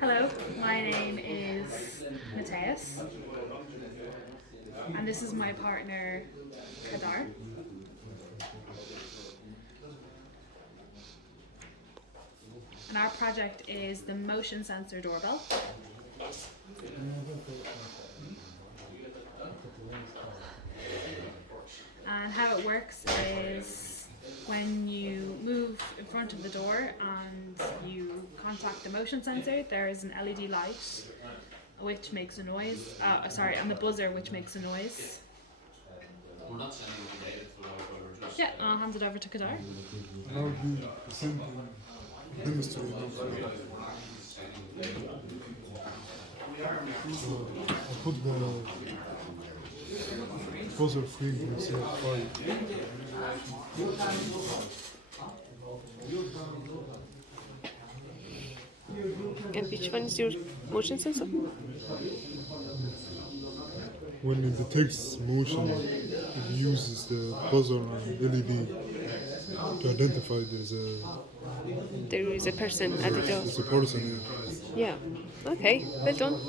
Hello, my name is Mateus, and this is my partner, Kadar. And our project is the motion sensor doorbell. And how it works is when you move in front of the door and you contact the motion sensor, there is an LED light which makes a noise. And the buzzer which makes a noise. Yeah, I'll hand it over to Kadar. How do you simply demonstrate I put the buzzer frequency at 5. And which one is your motion sensor? When it detects motion, it uses the buzzer and LED to identify There is a person at the door. there's a person here. Yeah. Okay, well done.